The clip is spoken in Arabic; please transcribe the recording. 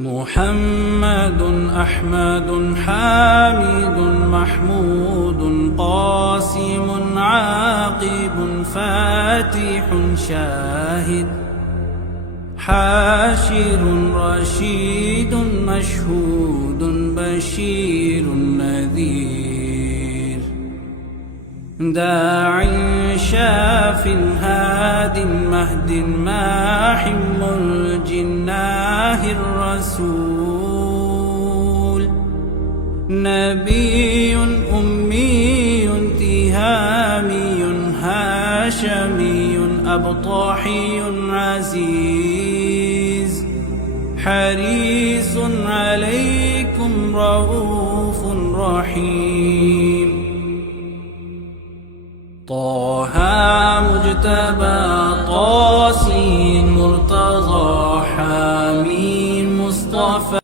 محمد أحمد حامد محمود قاسم عاقب فاتح شاهد حاشر رشيد مشهود بشير نذير داع شاف هاد مهد ماحم الجناه الرسول نبي أمي تهامي هاشمي أبطاحي عزيز حريص عليكم رؤوف رحيم طه مجتبى طاسين مرتضى حامين مصطفى